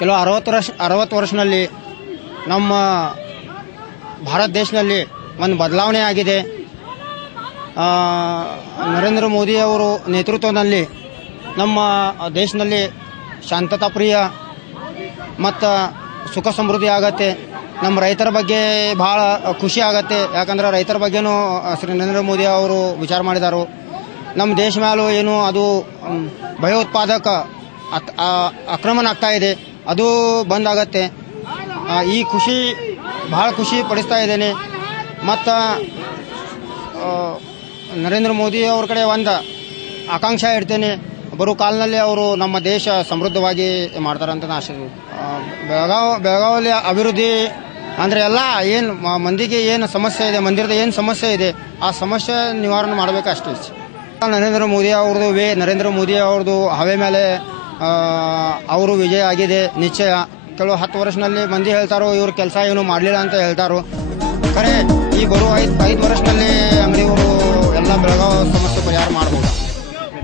ಕೆಲವು 60 ವರ್ಷದಲ್ಲಿ ನಮ್ಮ ಭಾರತ ದೇಶದಲ್ಲಿ ಒಂದು ಬದಲಾವಣೆ ಆಗಿದೆ. ನರೇಂದ್ರ ಮೋದಿ ಅವರು ನೇತೃತ್ವದಲ್ಲಿ ನಮ್ಮ ದೇಶದಲ್ಲಿ ಶಾಂತತಾ ಪ್ರಿಯ ಮತ್ತು ಸುಖ ಸಮೃದ್ಧಿ ಆಗತ್ತೆ. ನಮ್ಮ ರೈತರ ಬಗ್ಗೆ ಭಾಳ ಖುಷಿ ಆಗತ್ತೆ. ಯಾಕಂದ್ರೆ ರೈತರ ಬಗ್ಗೆನೂ ಶ್ರೀ ನರೇಂದ್ರ ಮೋದಿ ಅವರು ವಿಚಾರ ಮಾಡಿದರು. ನಮ್ಮ ದೇಶ ಮೇಲೂ ಏನು ಅದು ಭಯೋತ್ಪಾದಕ ಆಕ್ರಮಣ ಆಗ್ತಾ ಇದೆ, ಅದು ಬಂದಾಗತ್ತೆ. ಈ ಖುಷಿ ಭಾಳ ಖುಷಿ ಪಡಿಸ್ತಾ ಇದ್ದೇನೆ. ಮತ್ತು ನರೇಂದ್ರ ಮೋದಿ ಅವ್ರ ಕಡೆ ಒಂದು ಆಕಾಂಕ್ಷೆ ಇಡ್ತೇನೆ, ಬರೋ ಕಾಲದಲ್ಲಿ ಅವರು ನಮ್ಮ ದೇಶ ಸಮೃದ್ಧವಾಗಿ ಮಾಡ್ತಾರಂತ ಆಶೆ. ಬೆಳಗಾವಲ್ಲಿ ಅಭಿವೃದ್ಧಿ ಅಂದರೆ ಎಲ್ಲ ಏನು ಮಂದಿಗೆ ಏನು ಸಮಸ್ಯೆ ಇದೆ, ಮಂದಿರದ ಏನು ಸಮಸ್ಯೆ ಇದೆ ಆ ಸಮಸ್ಯೆ ನಿವಾರಣೆ ಮಾಡಬೇಕು ಅಷ್ಟೇ. ನರೇಂದ್ರ ಮೋದಿ ಅವ್ರದ್ದು ಹವೆ ಮೇಲೆ ಅವರು ವಿಜಯ ಆಗಿದೆ ನಿಶ್ಚಯ. ಕೆಲವು 10 ವರ್ಷದಲ್ಲಿ ಮಂದಿ ಹೇಳ್ತಾರೋ ಇವ್ರ ಕೆಲಸ ಏನು ಮಾಡಲಿಲ್ಲ ಅಂತ ಹೇಳ್ತಾರೋ. ಖರೆ ಈ ಬರುವ 5 ವರ್ಷದಲ್ಲಿ ಅಂಗಡಿಯವರು ಎಲ್ಲ ಬೆಳಗಾವಿ ಸಮಸ್ಯೆ ಪರಿಹಾರ ಮಾಡಬಹುದು.